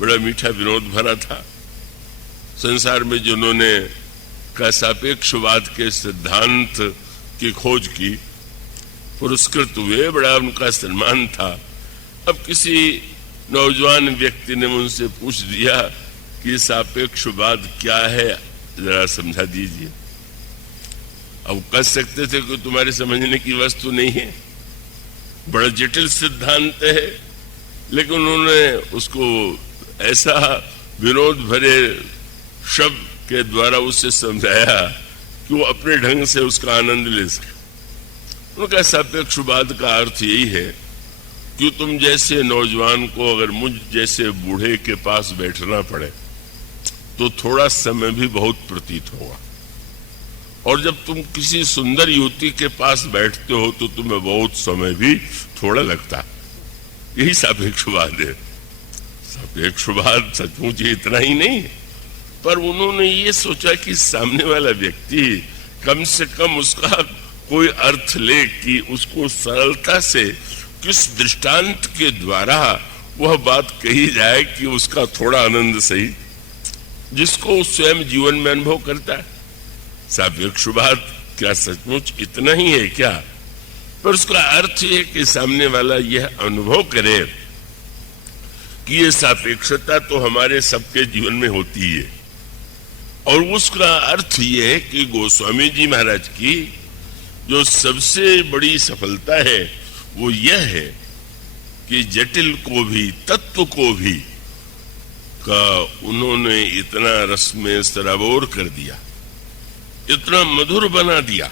बड़ा मीठा विनोद भरा था। संसार में जिन्होंने का सापेक्षवाद के सिद्धांत की खोज की पुरस्कृत हुए, बड़ा उनका सम्मान था। अब किसी नौजवान व्यक्ति ने मुझसे पूछ दिया कि सापेक्षवाद क्या है, जरा समझा दीजिए। अब कह सकते थे कि तुम्हारे समझने की वस्तु नहीं है, बड़ा जटिल सिद्धांत है, लेकिन उन्होंने उसको ऐसा विनोद भरे शब्द के द्वारा उससे समझाया कि वो अपने ढंग से उसका आनंद ले सके। उनका सापेक्षवाद का अर्थ यही है कि तुम जैसे नौजवान को अगर मुझ जैसे बूढ़े के पास बैठना पड़े तो थोड़ा समय भी बहुत प्रतीत होगा, और जब तुम किसी सुंदर युवती के पास बैठते हो तो तुम्हें बहुत समय भी थोड़ा लगता। यही सापेक्षवाद है। सापेक्षवाद सचमुच इतना ही नहीं है, पर उन्होंने ये सोचा कि सामने वाला व्यक्ति कम से कम उसका कोई अर्थ ले कि उसको सरलता से किस दृष्टांत के द्वारा वह बात कही जाए कि उसका थोड़ा आनंद सही, जिसको स्वयं जीवन में अनुभव करता है। सापेक्षवाद क्या सचमुच इतना ही है क्या? पर उसका अर्थ है कि सामने वाला यह अनुभव करे कि ये सापेक्षता तो हमारे सबके जीवन में होती है। और उसका अर्थ यह है कि गोस्वामी जी महाराज की जो सबसे बड़ी सफलता है वो यह है कि जटिल को भी, तत्व को भी का उन्होंने इतना रस में सराबोर कर दिया, इतना मधुर बना दिया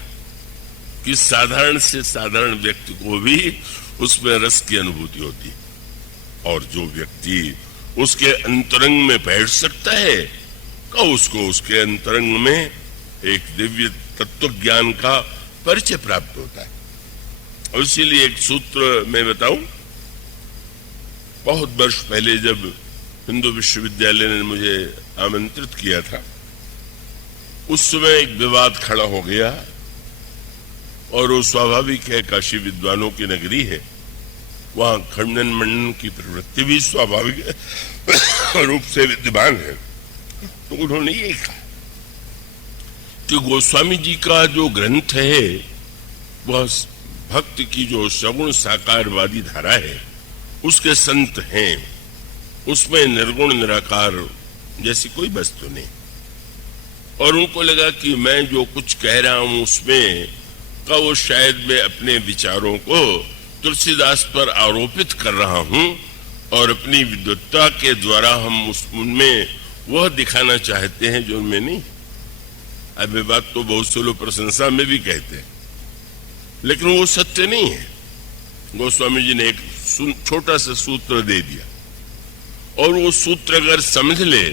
कि साधारण से साधारण व्यक्ति को भी उसमें रस की अनुभूति होती। और जो व्यक्ति उसके अंतरंग में बैठ सकता है का उसको उसके अंतरंग में एक दिव्य तत्व ज्ञान का परिचय प्राप्त होता है। और इसीलिए एक सूत्र मैं बताऊं, बहुत वर्ष पहले जब हिंदू विश्वविद्यालय ने मुझे आमंत्रित किया था, उस समय एक विवाद खड़ा हो गया, और वो स्वाभाविक है, काशी विद्वानों की नगरी है, वहां खंडन मंडन की प्रवृत्ति भी स्वाभाविक रूप से विद्यमान है। तो उन्होंने ये कहा कि गोस्वामी जी का जो ग्रंथ है वह भक्ति की जो सगुण साकारवादी धारा है उसके संत हैं, उसमें निर्गुण निराकार जैसी कोई वस्तु नहीं। और उनको लगा कि मैं जो कुछ कह रहा हूं उसमें का वो शायद मैं अपने विचारों को तुलसीदास पर आरोपित कर रहा हूं, और अपनी विद्वत्ता के द्वारा हम उनमें वह दिखाना चाहते हैं जो उनमें नहीं। अब ये बात तो बहुत से लोग प्रशंसा में भी कहते हैं, लेकिन वो सत्य नहीं है। गोस्वामी जी ने एक छोटा सा सूत्र दे दिया, और वो सूत्र अगर समझ ले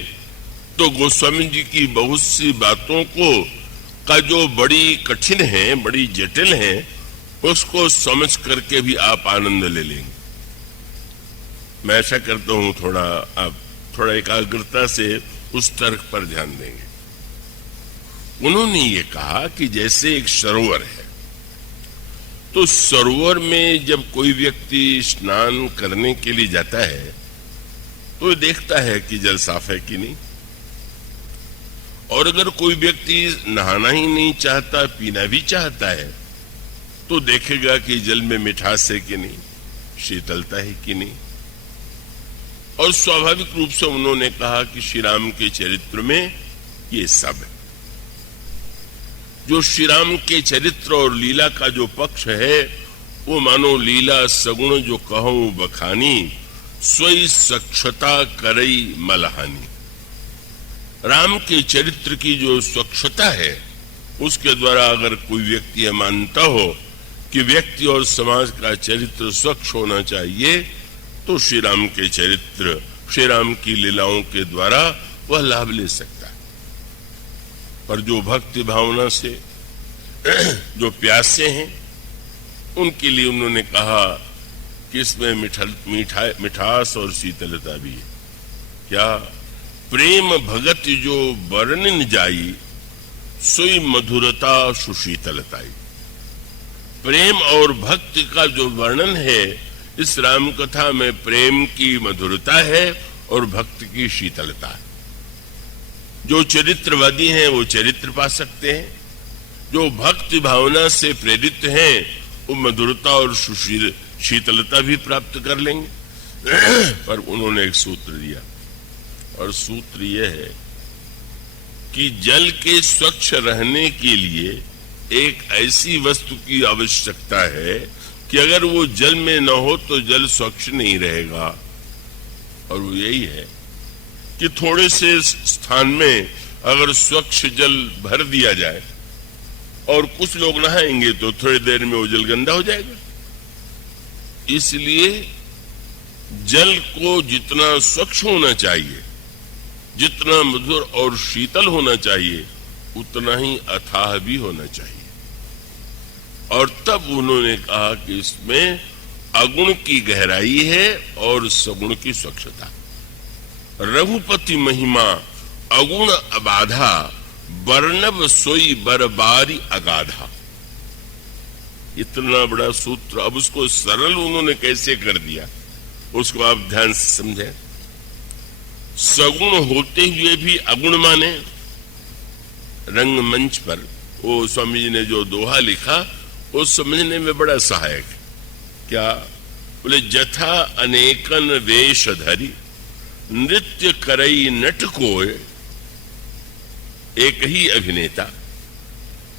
तो गोस्वामी जी की बहुत सी बातों को का जो बड़ी कठिन है, बड़ी जटिल है, उसको समझ करके भी आप आनंद ले लेंगे। मैं ऐसा करता हूं, आप थोड़ा एकाग्रता से उस तर्क पर ध्यान देंगे। उन्होंने ये कहा कि जैसे एक सरोवर है, तो सरोवर में जब कोई व्यक्ति स्नान करने के लिए जाता है तो देखता है कि जल साफ है कि नहीं। और अगर कोई व्यक्ति नहाना ही नहीं चाहता, पीना भी चाहता है, तो देखेगा कि जल में मिठास है कि नहीं, शीतलता है कि नहीं। और स्वाभाविक रूप से उन्होंने कहा कि श्री राम के चरित्र में ये सब है। जो श्री राम के चरित्र और लीला का जो पक्ष है वो मानो लीला सगुण जो कहूं बखानी, सोई स्वच्छता करई मलहानी। राम के चरित्र की जो स्वच्छता है उसके द्वारा अगर कोई व्यक्ति यह मानता हो कि व्यक्ति और समाज का चरित्र स्वच्छ होना चाहिए, तो श्री राम के चरित्र, श्री राम की लीलाओं के द्वारा वह लाभ ले सकता है। पर जो भक्ति भावना से जो प्यासे हैं उनके लिए उन्होंने कहा कि इसमें मिठास और शीतलता भी है। क्या? प्रेम भगत जो वर्णन जाई, सोई मधुरता सुशीतलताई। प्रेम और भक्ति का जो वर्णन है इस राम कथा में, प्रेम की मधुरता है और भक्त की शीतलता है। जो चरित्रवादी हैं वो चरित्र पा सकते हैं, जो भक्ति भावना से प्रेरित हैं वो मधुरता और शीतलता भी प्राप्त कर लेंगे। पर उन्होंने एक सूत्र दिया, और सूत्र यह है कि जल के स्वच्छ रहने के लिए एक ऐसी वस्तु की आवश्यकता है कि अगर वो जल में न हो तो जल स्वच्छ नहीं रहेगा। और वो यही है कि थोड़े से स्थान में अगर स्वच्छ जल भर दिया जाए और कुछ लोग नहाएंगे तो थोड़ी देर में वो जल गंदा हो जाएगा। इसलिए जल को जितना स्वच्छ होना चाहिए, जितना मधुर और शीतल होना चाहिए, उतना ही अथाह भी होना चाहिए। और तब उन्होंने कहा कि इसमें अगुण की गहराई है और सगुण की स्वच्छता। रघुपति महिमा अगुण अबाधा, वर्णव सोई बरबारी अगाधा। इतना बड़ा सूत्र, अब उसको सरल उन्होंने कैसे कर दिया उसको आप ध्यान से समझें। सगुण होते हुए भी अगुण माने। रंगमंच पर वो स्वामी जी ने जो दोहा लिखा वो समझने में बड़ा सहायक है। क्या बोले, जथा अनेकन वेश धरी, नृत्य करई नट कोय, एक ही अभिनेता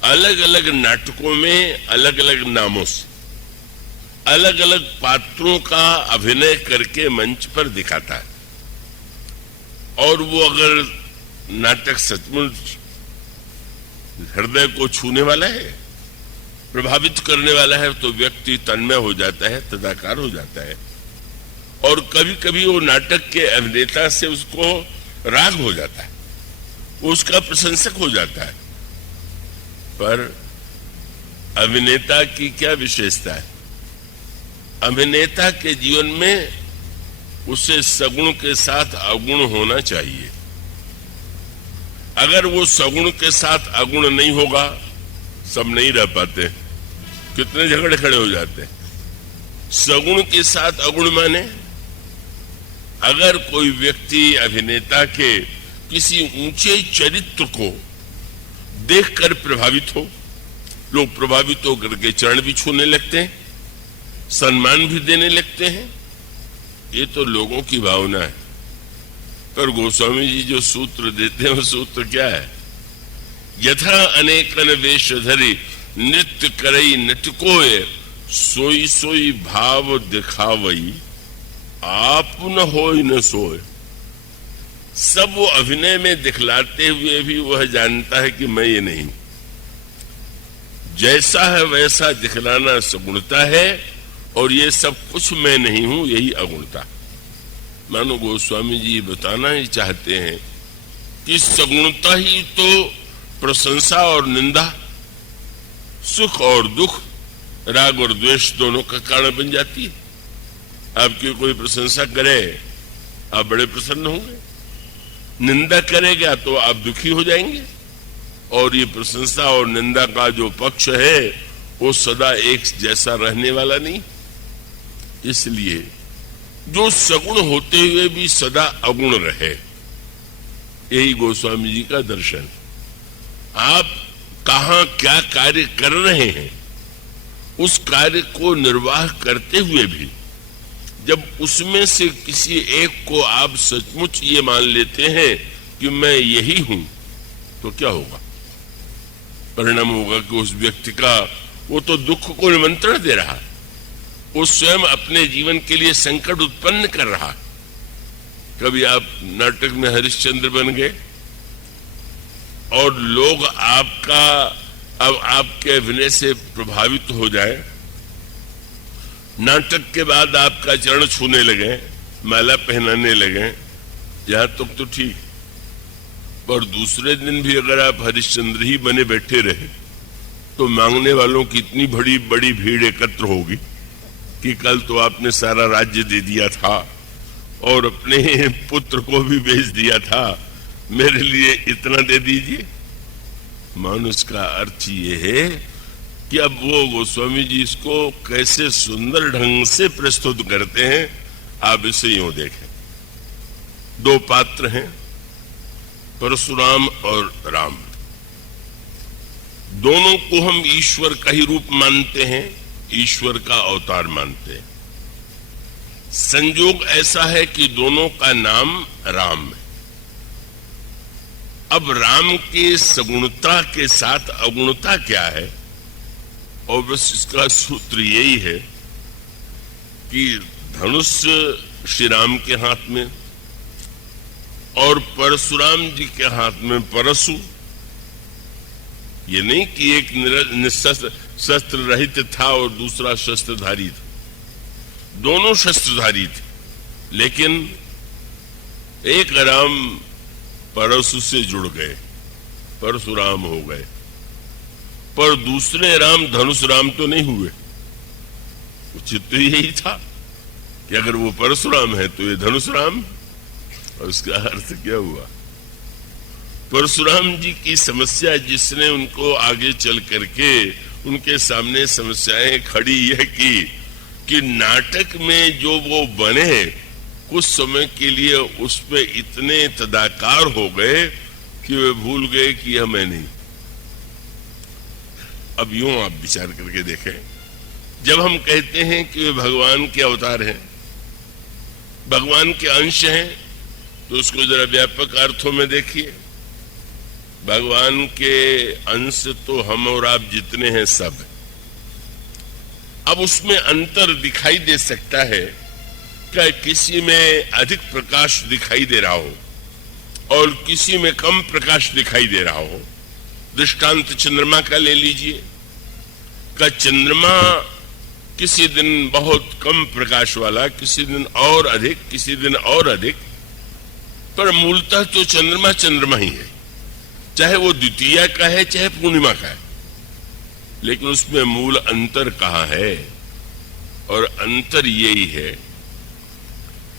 अलग अलग नाटकों में अलग अलग नामों से अलग अलग पात्रों का अभिनय करके मंच पर दिखाता है। और वो अगर नाटक सचमुच हृदय को छूने वाला है, प्रभावित करने वाला है, तो व्यक्ति तन्मय हो जाता है, तदाकार हो जाता है। और कभी कभी वो नाटक के अभिनेता से उसको राग हो जाता है, वो उसका प्रशंसक हो जाता है। पर अभिनेता की क्या विशेषता है? अभिनेता के जीवन में उसे सगुण के साथ अगुण होना चाहिए। अगर वो सगुण के साथ अगुण नहीं होगा, सब नहीं रह पाते, कितने झगड़े खड़े हो जाते हैं। सगुण के साथ अगुण माने, अगर कोई व्यक्ति अभिनेता के किसी ऊंचे चरित्र को देखकर प्रभावित हो, लोग प्रभावित होकर के चरण भी छूने लगते हैं, सम्मान भी देने लगते हैं, ये तो लोगों की भावना है। पर गोस्वामी जी जो सूत्र देते हैं वो सूत्र क्या है? यथा अनेकन वेश धरी, नृत्य करई नटकोय, सोई सोई भाव दिखावई, आप न होय न सोय। सब वो अभिनय में दिखलाते हुए भी वह जानता है कि मैं ये नहीं, जैसा है वैसा दिखलाना सगुणता है, और ये सब कुछ मैं नहीं हूं, यही अगुणता। मानो गोस्वामी जी बताना ही चाहते हैं कि सगुणता ही तो प्रशंसा और निंदा, सुख और दुख, राग और द्वेष दोनों का कारण बन जाती है। आपकी कोई प्रशंसा करे आप बड़े प्रसन्न होंगे, निंदा करेगा तो आप दुखी हो जाएंगे। और ये प्रशंसा और निंदा का जो पक्ष है वो सदा एक जैसा रहने वाला नहीं। इसलिए जो सगुण होते हुए भी सदा अगुण रहे, यही गोस्वामी जी का दर्शन। आप कहां क्या कार्य कर रहे हैं, उस कार्य को निर्वाह करते हुए भी जब उसमें से किसी एक को आप सचमुच ये मान लेते हैं कि मैं यही हूं, तो क्या होगा? परिणाम होगा कि उस व्यक्ति का वो तो दुख को निमंत्रण दे रहा है, वो स्वयं अपने जीवन के लिए संकट उत्पन्न कर रहा। कभी आप नाटक में हरिश्चंद्र बन गए और लोग आपके अभिनय से प्रभावित हो जाए, नाटक के बाद आपका चरण छूने लगे, माला पहनाने लगे, यहां तक तो ठीक, पर दूसरे दिन भी अगर आप हरिश्चंद्र ही बने बैठे रहे तो मांगने वालों की इतनी बड़ी बड़ी भीड़ एकत्र होगी कि कल तो आपने सारा राज्य दे दिया था और अपने पुत्र को भी बेच दिया था, मेरे लिए इतना दे दीजिए। मानुष का अर्थ ये है कि अब वो गोस्वामी जी इसको कैसे सुंदर ढंग से प्रस्तुत करते हैं, आप इसे यूं देखें। दो पात्र हैं, परशुराम और राम। दोनों को हम ईश्वर का ही रूप मानते हैं, ईश्वर का अवतार मानते हैं। संयोग ऐसा है कि दोनों का नाम राम है। अब राम के सगुणता के साथ अगुणता क्या है, और बस इसका सूत्र यही है कि धनुष श्री राम के हाथ में और परशुराम जी के हाथ में परशु। ये नहीं कि एक शस्त्र रहित था और दूसरा शस्त्रधारी था, दोनों शस्त्रधारी थे, लेकिन एक राम परशु से जुड़ गए, परशुराम हो गए, पर दूसरे राम धनुष राम तो नहीं हुए। उचित तो यही था कि अगर वो परशुराम है तो ये धनुष राम, और उसका अर्थ क्या हुआ? परशुराम जी की समस्या जिसने उनको आगे चल करके उनके सामने समस्याएं खड़ी यह की कि नाटक में जो वो बने कुछ समय के लिए उसमें इतने तदाकार हो गए कि वे भूल गए कि यह मैं नहीं। अब यूं आप विचार करके देखें, जब हम कहते हैं कि वे भगवान के अवतार हैं, भगवान के अंश हैं, तो उसको जरा व्यापक अर्थों में देखिए। भगवान के अंश तो हम और आप जितने हैं सब। अब उसमें अंतर दिखाई दे सकता है कि किसी में अधिक प्रकाश दिखाई दे रहा हो और किसी में कम प्रकाश दिखाई दे रहा हो। दृष्टांत चंद्रमा का ले लीजिए, का चंद्रमा किसी दिन बहुत कम प्रकाश वाला, किसी दिन और अधिक, किसी दिन और अधिक, पर मूलतः तो चंद्रमा चंद्रमा ही है, चाहे वो द्वितीया का है चाहे पूर्णिमा का है। लेकिन उसमें मूल अंतर कहाँ है? और अंतर यही है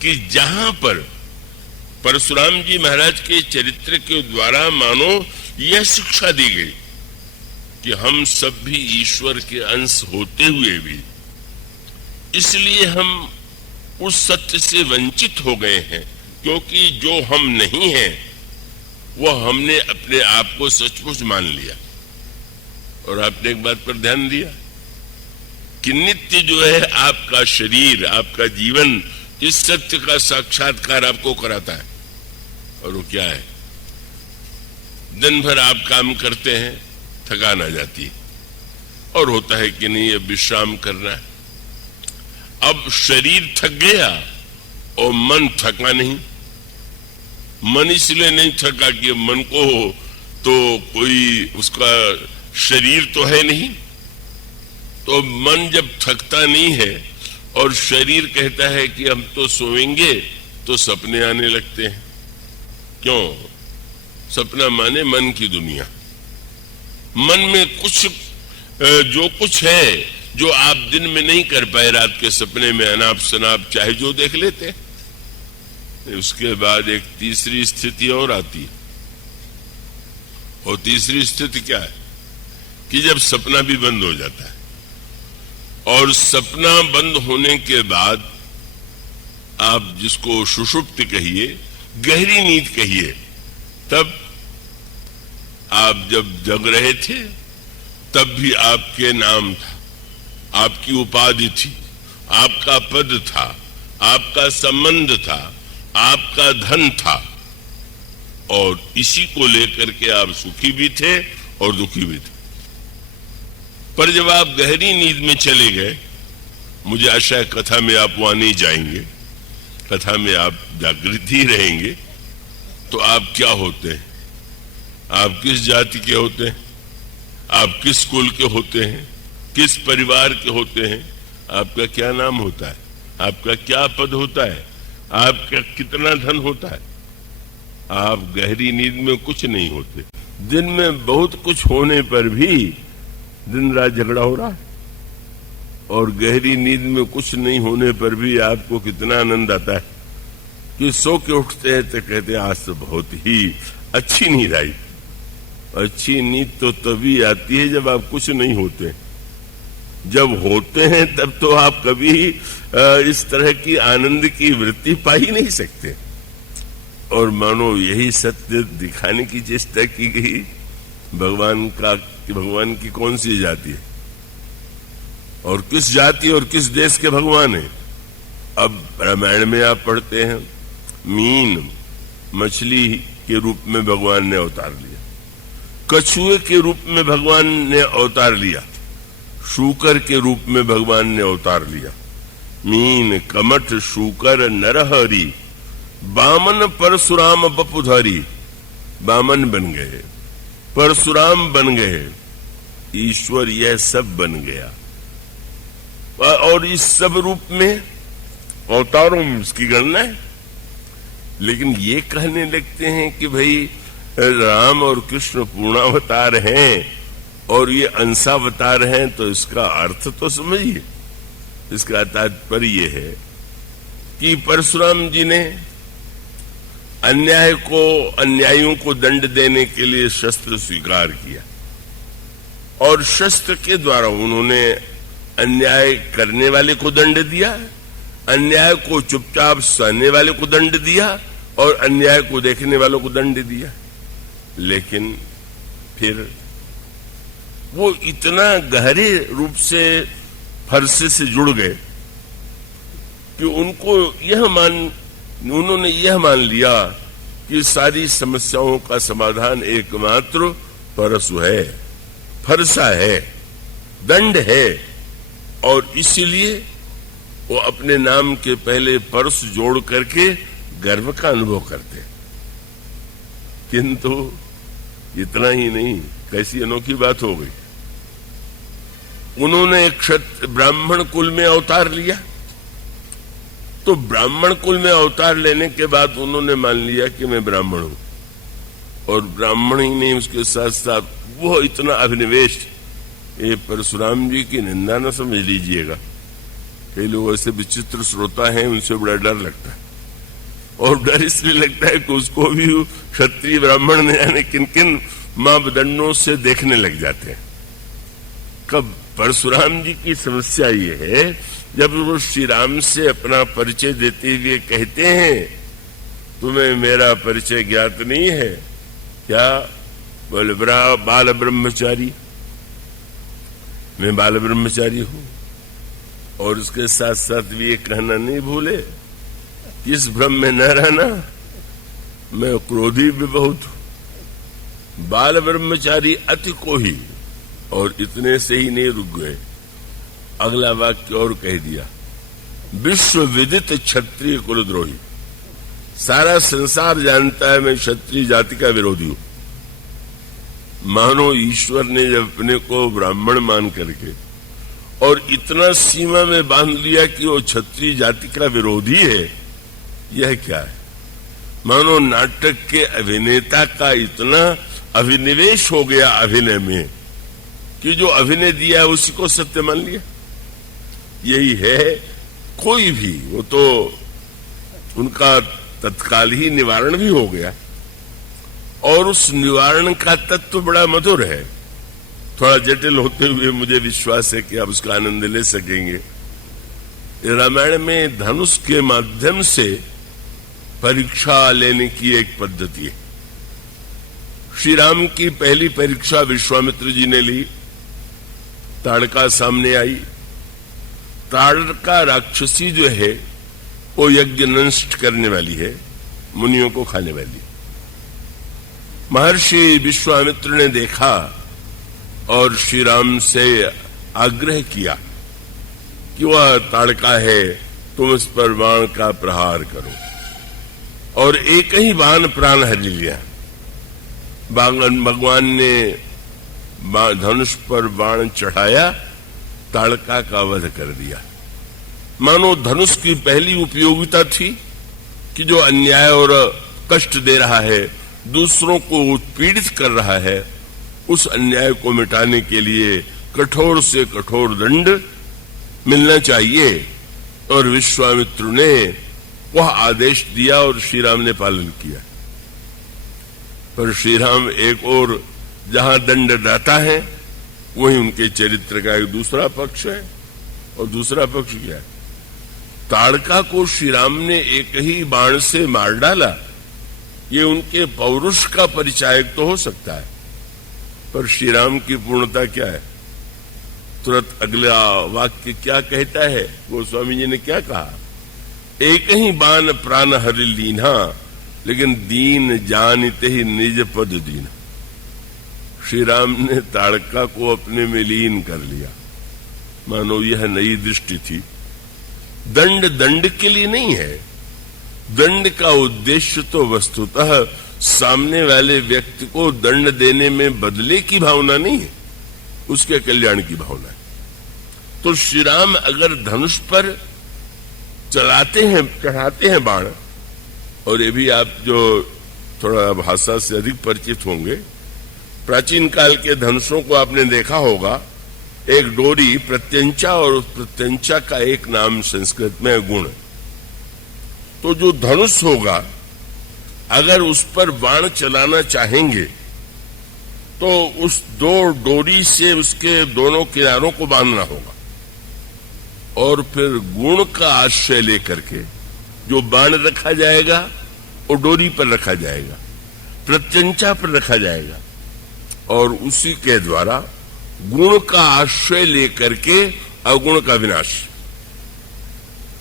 कि जहां पर परशुराम जी महाराज के चरित्र के द्वारा मानो यह शिक्षा दी गई कि हम सब भी ईश्वर के अंश होते हुए भी इसलिए हम उस सत्य से वंचित हो गए हैं, क्योंकि जो हम नहीं हैं वह हमने अपने आप को सचमुच मान लिया। और आपने एक बात पर ध्यान दिया कि नित्य जो है आपका शरीर, आपका जीवन इस सत्य का साक्षात्कार आपको कराता है। और वो क्या है? दिन भर आप काम करते हैं, थकान आ जाती है और होता है कि नहीं अब विश्राम करना है। अब शरीर थक गया और मन थका नहीं। मन इसलिए नहीं थका कि मन को तो कोई उसका शरीर तो है नहीं, तो मन जब थकता नहीं है और शरीर कहता है कि हम तो सोएंगे, तो सपने आने लगते हैं। क्यों? सपना माने मन की दुनिया। मन में कुछ जो कुछ है जो आप दिन में नहीं कर पाए, रात के सपने में अनाप शनाप चाहे जो देख लेते हैं। उसके बाद एक तीसरी स्थिति और आती है, और तीसरी स्थिति क्या है कि जब सपना भी बंद हो जाता है, और सपना बंद होने के बाद आप जिसको सुषुप्ति कहिए, गहरी नींद कहिए, तब आप जब जग रहे थे तब भी आपके नाम था, आपकी उपाधि थी, आपका पद था, आपका संबंध था, आपका धन था, और इसी को लेकर के आप सुखी भी थे और दुखी भी थे। पर जब आप गहरी नींद में चले गए, मुझे आशा है कथा में आप वहां नहीं जाएंगे, कथा में आप जागृत ही रहेंगे, तो आप क्या होते हैं? आप किस जाति के होते हैं? आप किस कुल के होते हैं? किस परिवार के होते हैं? आपका क्या नाम होता है? आपका क्या पद होता है? आपका कितना धन होता है? आप गहरी नींद में कुछ नहीं होते। दिन में बहुत कुछ होने पर भी दिन रात झगड़ा हो रहा है, और गहरी नींद में कुछ नहीं होने पर भी आपको कितना आनंद आता है कि सो के उठते हैं तो कहते हैं आज तो बहुत ही अच्छी नींद आई। अच्छी नींद तो तभी आती है जब आप कुछ नहीं होते। जब होते हैं तब तो आप कभी इस तरह की आनंद की वृत्ति पा ही नहीं सकते। और मानो यही सत्य दिखाने की चेष्टा की गई भगवान की कौन सी जाति है और किस जाति और किस देश के भगवान है। अब रामायण में आप पढ़ते हैं मीन मछली के रूप में भगवान ने अवतार लिया, कछुए के रूप में भगवान ने अवतार लिया, शूकर के रूप में भगवान ने अवतार लिया। मीन कमठ शूकर नरहरि बामन परशुराम बपुधारी। बामन बन गए, परशुराम बन गए, ईश्वर यह सब बन गया। और इस सब रूप में अवतारों में उसकी गणना है। लेकिन ये कहने लगते हैं कि भाई राम और कृष्ण पूर्णावतार हैं और ये अंशावतार हैं, तो इसका अर्थ तो समझिए। इसका तात्पर्य है कि परशुराम जी ने अन्यायियों को दंड देने के लिए शस्त्र स्वीकार किया और शस्त्र के द्वारा उन्होंने अन्याय करने वाले को दंड दिया, अन्याय को चुपचाप सहने वाले को दंड दिया और अन्याय को देखने वालों को दंड दिया। लेकिन फिर वो इतना गहरे रूप से फरसे से जुड़ गए कि उन्होंने यह मान लिया कि सारी समस्याओं का समाधान एकमात्र परशु है, फरसा है, दंड है। और इसीलिए वो अपने नाम के पहले परशु जोड़ करके गर्व का अनुभव करते। किंतु इतना ही नहीं, कैसी अनोखी बात हो गई। उन्होंने ब्राह्मण कुल में अवतार लिया, तो ब्राह्मण कुल में अवतार लेने के बाद उन्होंने मान लिया कि मैं ब्राह्मण हूं। और ब्राह्मण ही नहीं, उसके साथ साथ वो इतना अभिनिवेश, ये परशुराम जी की निंदा न समझ लीजिएगा। कई लोग ऐसे विचित्र श्रोता हैं, उनसे बड़ा डर लगता है। और डर इसलिए लगता है कि उसको भी क्षत्रिय ब्राह्मण ने जाने किन किन मापदंडों से देखने लग जाते हैं। कब परशुराम जी की समस्या ये है, जब वो श्री राम से अपना परिचय देते हुए कहते हैं तुम्हें मेरा परिचय ज्ञात नहीं है क्या? बोले बाल ब्रह्मचारी, मैं बाल ब्रह्मचारी हूं। और उसके साथ साथ भी ये कहना नहीं भूले कि इस भ्रम में न रहना, मैं क्रोधी भी बहुत हूं। बाल ब्रह्मचारी अति को ही। और इतने से ही नहीं रुक गए, अगला वाक्य और कह दिया, विश्व विदित क्षत्रिय कुलद्रोही। सारा संसार जानता है मैं क्षत्रिय जाति का विरोधी हूं। मानो ईश्वर ने जब अपने को ब्राह्मण मान करके और इतना सीमा में बांध लिया कि वो क्षत्रिय जाति का विरोधी है, यह क्या है? मानो नाटक के अभिनेता का इतना अभिनिवेश हो गया अभिनय में कि जो अभिनय दिया उसी को सत्य मान लिया। यही है, कोई भी वो तो उनका तत्काल ही निवारण भी हो गया। और उस निवारण का तत्व बड़ा मधुर है, थोड़ा जटिल होते हुए मुझे विश्वास है कि आप उसका आनंद ले सकेंगे। रामायण में धनुष के माध्यम से परीक्षा लेने की एक पद्धति है। श्री राम की पहली परीक्षा विश्वामित्र जी ने ली, ताड़का सामने आई। ताड़का राक्षसी जो है वो यज्ञ नष्ट करने वाली है, मुनियों को खाने वाली। महर्षि विश्वामित्र ने देखा और श्री राम से आग्रह किया कि वह ताड़का है, तुम इस पर बाण का प्रहार करो। और एक ही बाण प्राण हर लिया। भगवान ने धनुष पर बाण चढ़ाया, ताड़का का वध कर दिया। मानो धनुष की पहली उपयोगिता थी कि जो अन्याय और कष्ट दे रहा है, दूसरों को उत्पीड़ित कर रहा है, उस अन्याय को मिटाने के लिए कठोर से कठोर दंड मिलना चाहिए। और विश्वामित्र ने वह आदेश दिया और श्री राम ने पालन किया। पर श्री राम एक और जहां दंडदाता है, वही उनके चरित्र का एक दूसरा पक्ष है। और दूसरा पक्ष क्या है? ताड़का को श्री राम ने एक ही बाण से मार डाला, ये उनके पौरुष का परिचायक तो हो सकता है, पर श्री राम की पूर्णता क्या है? तुरंत अगला वाक्य क्या कहता है? गोस्वामी जी ने क्या कहा? एक ही बाण प्राण हरि लीना, लेकिन दीन जानते ही निज पद दीना। श्री राम ने ताड़का को अपने में लीन कर लिया, मानो यह नई दृष्टि थी। दंड दंड के लिए नहीं है, दंड का उद्देश्य तो वस्तुतः सामने वाले व्यक्ति को दंड देने में बदले की भावना नहीं है, उसके कल्याण की भावना है। तो श्री राम अगर धनुष पर चलाते हैं, चढ़ाते हैं बाण, और ये भी आप जो थोड़ा भाषा से अधिक परिचित होंगे, प्राचीन काल के धनुषों को आपने देखा होगा, एक डोरी प्रत्यंचा, और उस प्रत्यंचा का एक नाम संस्कृत में गुण। तो जो धनुष होगा, अगर उस पर बाण चलाना चाहेंगे तो उस दो डोरी से उसके दोनों किनारों को बांधना होगा, और फिर गुण का आश्रय लेकर के जो बाण रखा जाएगा वो डोरी पर रखा जाएगा, प्रत्यंचा पर रखा जाएगा, और उसी के द्वारा गुण का आश्रय लेकर के अवगुण का विनाश।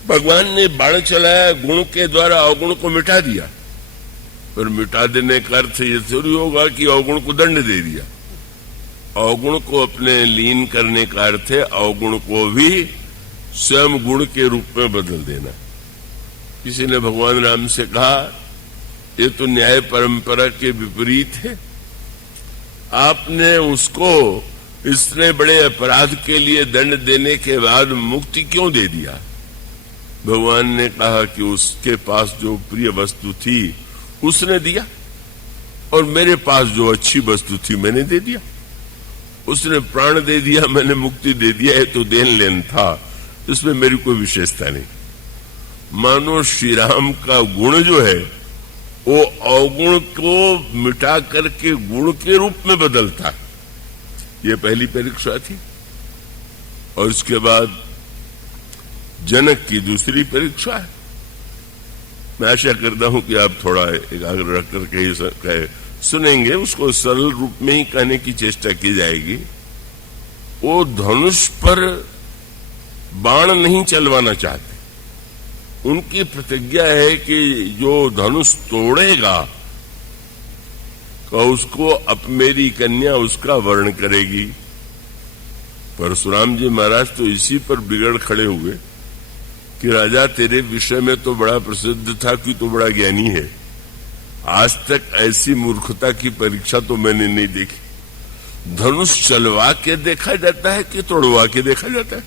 भगवान ने बाण चलाया, गुण के द्वारा अवगुण को मिटा दिया, पर मिटा देने का अर्थ ये थोड़ी होगा कि अवगुण को दंड दे दिया। अवगुण को अपने लीन करने का अर्थ है अवगुण को भी स्वयं गुण के रूप में बदल देना। किसी ने भगवान राम से कहा, ये तो न्याय परंपरा के विपरीत है, आपने उसको इतने बड़े अपराध के लिए दंड देने के बाद मुक्ति क्यों दे दिया? भगवान ने कहा कि उसके पास जो प्रिय वस्तु थी उसने दिया, और मेरे पास जो अच्छी वस्तु थी मैंने दे दिया। उसने प्राण दे दिया, मैंने मुक्ति दे दिया, है तो देन लेन था, इसमें मेरी कोई विशेषता नहीं। मानो श्री राम का गुण जो है वो अवगुण को मिटा करके गुण के रूप में बदलता। ये पहली परीक्षा थी, और इसके बाद जनक की दूसरी परीक्षा है। मैं आशा करता हूं कि आप थोड़ा एकाग्र रख करके सुनेंगे, उसको सरल रूप में ही कहने की चेष्टा की जाएगी। वो धनुष पर बाण नहीं चलवाना चाहते, उनकी प्रतिज्ञा है कि जो धनुष तोड़ेगा का उसको अब मेरी कन्या उसका वर्ण करेगी। परशुराम जी महाराज तो इसी पर बिगड़ खड़े हुए कि राजा तेरे विषय में तो बड़ा प्रसिद्ध था कि तू बड़ा ज्ञानी है, आज तक ऐसी मूर्खता की परीक्षा तो मैंने नहीं देखी। धनुष चलवा के देखा जाता है कि तोड़वा के देखा जाता है?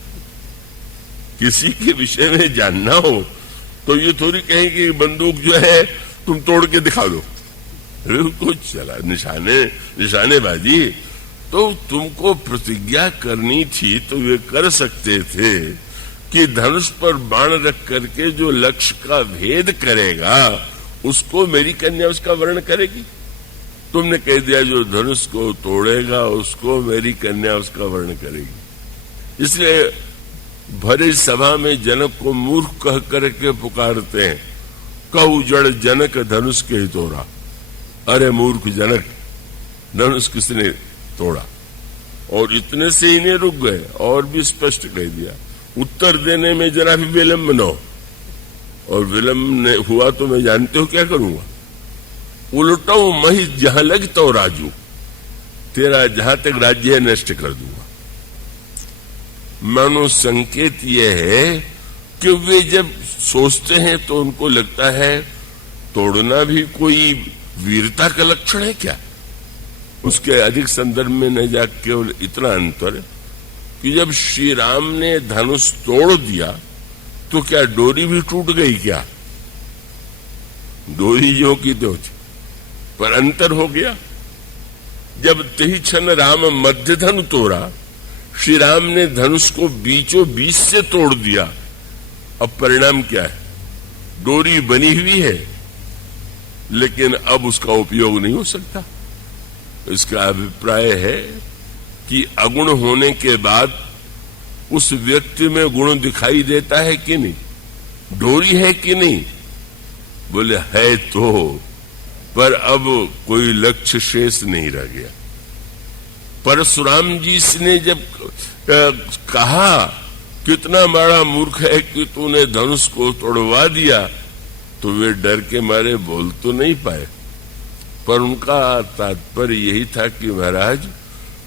किसी के विषय में जानना हो तो ये थोड़ी कहें कि बंदूक जो है तुम तोड़ के दिखा दो, कुछ चला निशानेबाजी। तो तुमको प्रतिज्ञा करनी थी तो ये कर सकते थे कि धनुष पर बाण रख करके जो लक्ष्य का भेद करेगा उसको मेरी कन्या उसका वर्ण करेगी। तुमने कह दिया जो धनुष को तोड़ेगा उसको मेरी कन्या उसका वर्ण करेगी। इसलिए भरे सभा में जनक को मूर्ख कह करके पुकारते हैं, कहु जड़ जनक धनुष के ही तोड़ा। अरे मूर्ख जनक, धनुष किसने तोड़ा? और इतने से ही नहीं रुक गए, और भी स्पष्ट कह दिया, उत्तर देने में जरा भी विलंब न हो, और विलंब हुआ तो मैं जानते हो क्या करूंगा, उलटाऊ मही जहां लग तो राजू, तेरा जहां तक राज्य है नष्ट कर दूंगा। मानो संकेत यह है कि वे जब सोचते हैं तो उनको लगता है तोड़ना भी कोई वीरता का लक्षण है क्या? उसके अधिक संदर्भ में न जा केवल इतना अंतर कि जब श्री राम ने धनुष तोड़ दिया तो क्या डोरी भी टूट गई क्या? डोरी जो की तो थी, पर अंतर हो गया। जब तही क्षण राम मध्य धनु तोड़ा, श्री राम ने धनुष को बीचों बीच से तोड़ दिया। अब परिणाम क्या है? डोरी बनी हुई है लेकिन अब उसका उपयोग नहीं हो सकता। इसका अभिप्राय है कि अगुण होने के बाद उस व्यक्ति में गुण दिखाई देता है कि नहीं? डोरी है कि नहीं? बोले है तो पर अब कोई लक्ष्य शेष नहीं रह गया। परशुराम जी ने जब कहा कितना बड़ा मूर्ख है कि तूने धनुष को तोड़वा दिया, तो वे डर के मारे बोल तो नहीं पाए, पर उनका तात्पर्य यही था कि महाराज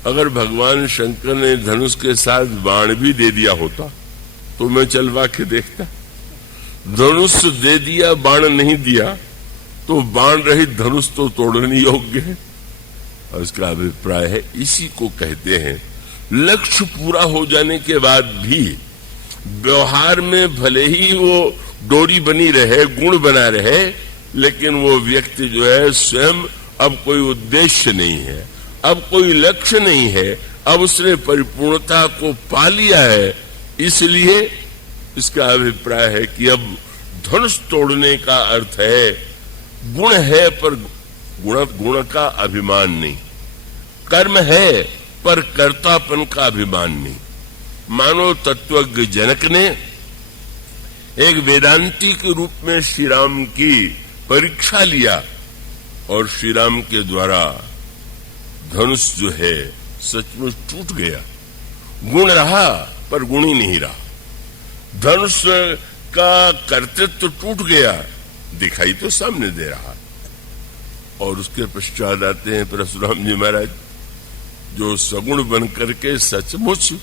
अगर भगवान शंकर ने धनुष के साथ बाण भी दे दिया होता तो मैं चलवा के देखता। धनुष दे दिया, बाण नहीं दिया, तो बाण रहित धनुष तो तोड़ने योग्य है। और इसका अभिप्राय है, इसी को कहते हैं लक्ष्य पूरा हो जाने के बाद भी व्यवहार में भले ही वो डोरी बनी रहे, गुण बना रहे, लेकिन वो व्यक्ति जो है स्वयं अब कोई उद्देश्य नहीं है, अब कोई लक्ष्य नहीं है, अब उसने परिपूर्णता को पा लिया है। इसलिए इसका अभिप्राय है कि अब धनुष तोड़ने का अर्थ है गुण है पर गुण का अभिमान नहीं, कर्म है पर कर्तापन का अभिमान नहीं। मानो तत्वज्ञ जनक ने एक वेदांती के रूप में श्री राम की परीक्षा लिया और श्री राम के द्वारा धनुष जो है सचमुच टूट गया। गुण रहा पर गुण ही नहीं रहा, धनुष का कर्तृत्व टूट गया, दिखाई तो सामने दे रहा। और उसके पश्चात आते हैं परशुराम जी महाराज, जो सगुण बन करके सचमुच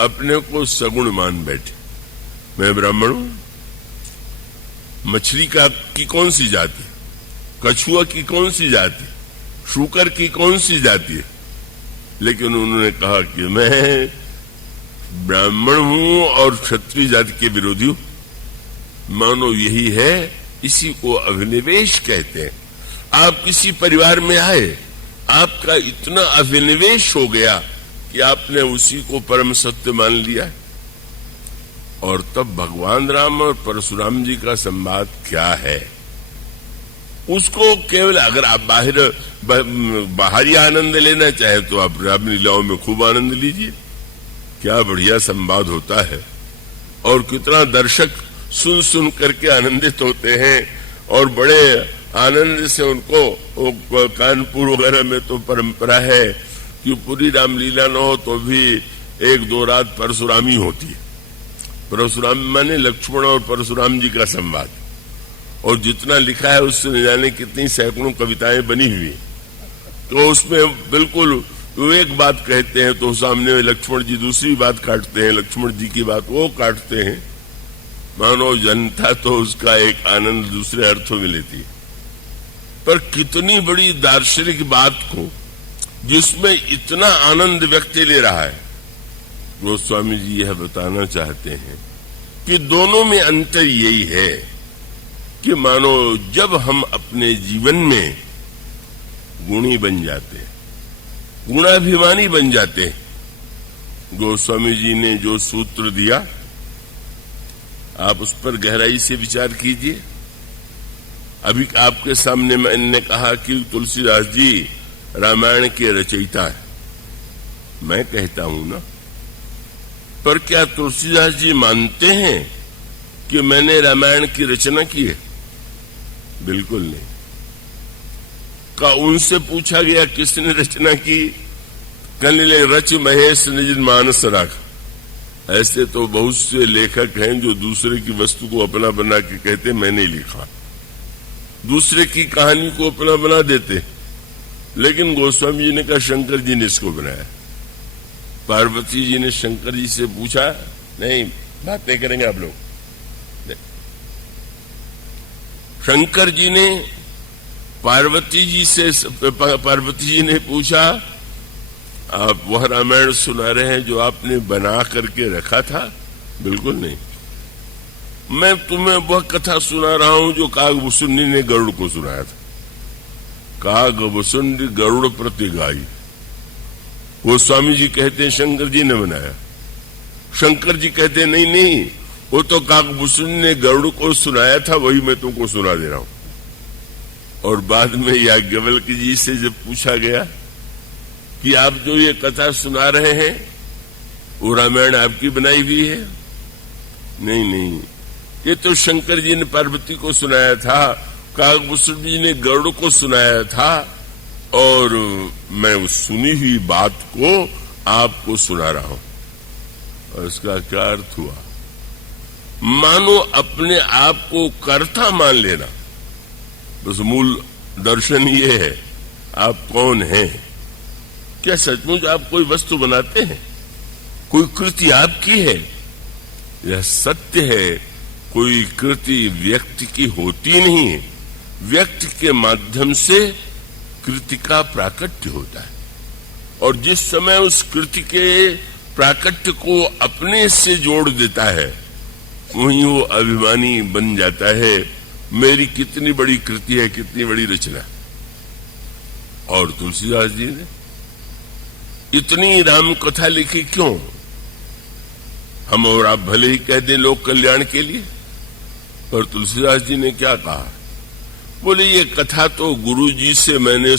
अपने को सगुण मान बैठे। मैं ब्राह्मण हूं, मछली की कौन सी जाति, कछुआ की कौन सी जाति, शूकर की कौन सी जाति है, लेकिन उन्होंने कहा कि मैं ब्राह्मण हूं और क्षत्रिय जाति के विरोधी हूं। मानो यही है, इसी को अभिनिवेश कहते हैं। आप किसी परिवार में आए, आपका इतना अभिनिवेश हो गया कि आपने उसी को परम सत्य मान लिया, और तब भगवान राम और परशुराम जी का संवाद क्या है, उसको केवल अगर आप बाहरी आनंद लेना चाहे तो आप राम लीलाओं में खूब आनंद लीजिए। क्या बढ़िया संवाद होता है, और कितना दर्शक सुन सुन करके आनंदित होते हैं, और बड़े आनंद से उनको कानपुर वगैरह में तो परंपरा है कि पूरी रामलीला न हो तो भी 1-2 रात परशुरामी होती है। परशुराम माने लक्ष्मण और परशुराम जी का संवाद, और जितना लिखा है उससे न जाने कितनी सैकड़ों कविताएं बनी हुई, तो उसमें बिल्कुल वो एक बात कहते हैं तो सामने लक्ष्मण जी दूसरी बात काटते हैं, लक्ष्मण जी की बात वो काटते हैं। मानो जनता तो उसका एक आनंद दूसरे अर्थों में लेती है, पर कितनी बड़ी दार्शनिक बात को जिसमें इतना आनंद व्यक्ति ले रहा है, गोस्वामी जी यह बताना चाहते हैं कि दोनों में अंतर यही है कि मानो जब हम अपने जीवन में गुणी बन जाते हैं, गुणाभिमानी बन जाते हैं, गोस्वामी जी ने जो सूत्र दिया आप उस पर गहराई से विचार कीजिए। अभी आपके सामने मैंने कहा कि तुलसीदास जी रामायण के रचयिता है, मैं कहता हूं ना, पर क्या तुलसीदास जी मानते हैं कि मैंने रामायण की रचना की है? बिल्कुल नहीं। का उनसे पूछा गया किसने रचना की, कहने लगे रच महेश निज मानस राख। ऐसे तो बहुत से लेखक हैं जो दूसरे की वस्तु को अपना बना के कहते मैंने लिखा, दूसरे की कहानी को अपना बना देते, लेकिन गोस्वामी जी ने कहा शंकर जी ने इसको बनाया। पार्वती जी ने शंकर जी से पूछा, नहीं बातें करेंगे आप लोग, शंकर जी ने पार्वती जी ने पूछा आप वह रामायण सुना रहे हैं जो आपने बना करके रखा था? बिल्कुल नहीं, मैं तुम्हें वह कथा सुना रहा हूं जो कागभूषुंडी ने गरुड़ को सुनाया था। कागभूषुंडी गरुड़ प्रति गाई, वो स्वामी जी कहते हैं शंकर जी ने बनाया। शंकर जी कहते हैं नहीं नहीं, वो तो कागभूषुंडी ने गरुड़ को सुनाया था, वही मैं तुमको सुना दे रहा हूं। और बाद में याज्ञवल्क जी से जब पूछा गया कि आप जो ये कथा सुना रहे हैं वो रामायण आपकी बनाई हुई है? नहीं नहीं, ये तो शंकर जी ने पार्वती को सुनाया था, काकभूषण जी ने गरुड़ को सुनाया था और मैं उस सुनी हुई बात को आपको सुना रहा हूं। और इसका क्या अर्थ हुआ? मानो अपने आप को कर्ता मान लेना, बस मूल दर्शन ये है। आप कौन हैं? क्या सचमुच आप कोई वस्तु बनाते हैं? कोई कृति आपकी है? यह सत्य है, कोई कृति व्यक्ति की होती नहीं है। व्यक्ति के माध्यम से कृति का प्राकट्य होता है, और जिस समय उस कृति के प्राकट्य को अपने से जोड़ देता है, वहीं वो अभिमानी बन जाता है। मेरी कितनी बड़ी कृति है, कितनी बड़ी रचना। और तुलसीदास जी ने इतनी राम कथा लिखी क्यों? हम और आप भले ही कह दें लोक कल्याण के लिए, पर तुलसीदास जी ने क्या कहा? बोले ये कथा तो गुरु जी से मैंने